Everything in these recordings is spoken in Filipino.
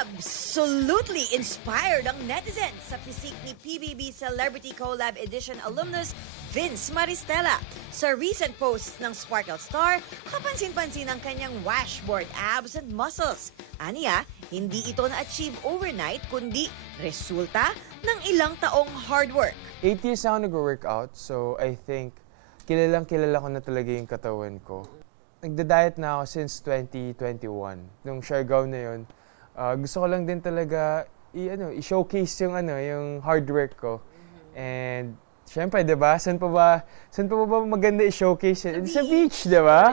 Absolutely inspired ang netizens sa physique ni PBB Celebrity Collab Edition alumnus Vince Maristella. Sa recent posts ng Sparkle Star, kapansin-pansin ang kanyang washboard abs and muscles. Aniya, hindi ito na-achieve overnight kundi resulta ng ilang taong hard work. 8 years na ako nag-workout, so I think kilala ko na talaga yung katawan ko. Nagda-diet na ako since 2021. Nung Siargao na yun, gusto ko lang din talaga i-showcase yung hard work ko. And syempre, 'di ba? Saan pa ba maganda i-showcase yun? Sa beach, 'di ba?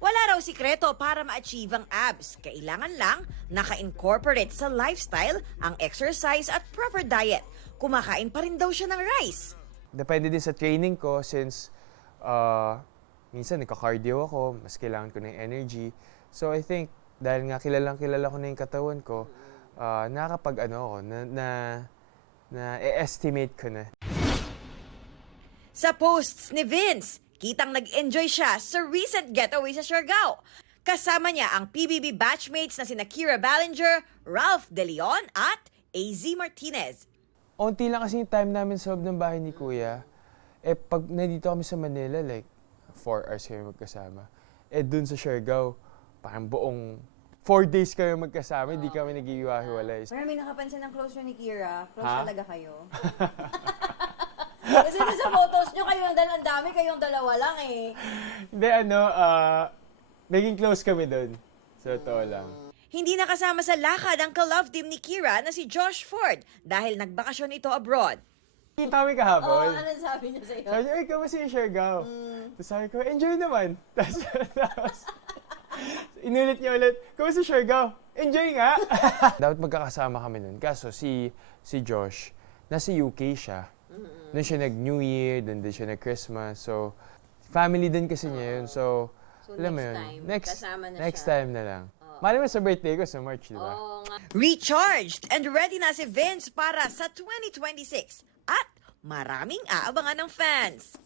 Wala raw sikreto para ma-achieve ang abs. Kailangan lang naka-incorporate sa lifestyle ang exercise at proper diet. Kumakain pa rin daw siya ng rice. Depende din sa training ko since minsan nagka-cardio ako, mas kailangan ko ng energy. So I think dahil nga kilala ko na yung katawan ko, na-estimate ko na. Sa posts ni Vince, kitang nag-enjoy siya sa recent getaway sa Siargao. Kasama niya ang PBB batchmates na sina Kira Ballinger, Ralph De Leon at AZ Martinez. Unti lang kasi yung time namin sa loob ng bahay ni Kuya. Pag nandito kami sa Manila, like 4 hours kami magkasama. Dun sa Siargao, parang buong 4 days kami magkasama, hindi kami nag-iwahiwalay. Marami nakapansin ng close ni Kira. Close Ha? talaga kayo. Kasi sa photos nyo, ang dami kayong dalawa lang eh. Hindi, naging close kami dun. Sa totoo lang. Hindi nakasama sa lakad ang ka-love team ni Kira na si Josh Ford dahil nagbakasyon ito abroad. Kita kami kahapon. Anong sabi niya sa'yo? Sabi niya, ay, kamusta yung Siargao? Tapos sabi ko, enjoy naman. Tapos, inulit niya ulit, kamusta Siargao? Enjoy nga! Dapat magkakasama kami nun. Kaso si Josh, nasa UK siya. Doon siya nag-New Year, doon din siya nag-Christmas. So, family din kasi niya yun. So alam mo yun, next time na lang. Mali mo sa birthday ko sa March, di ba? Recharged and ready na si Vince para sa 2026 at maraming aabangan ng fans.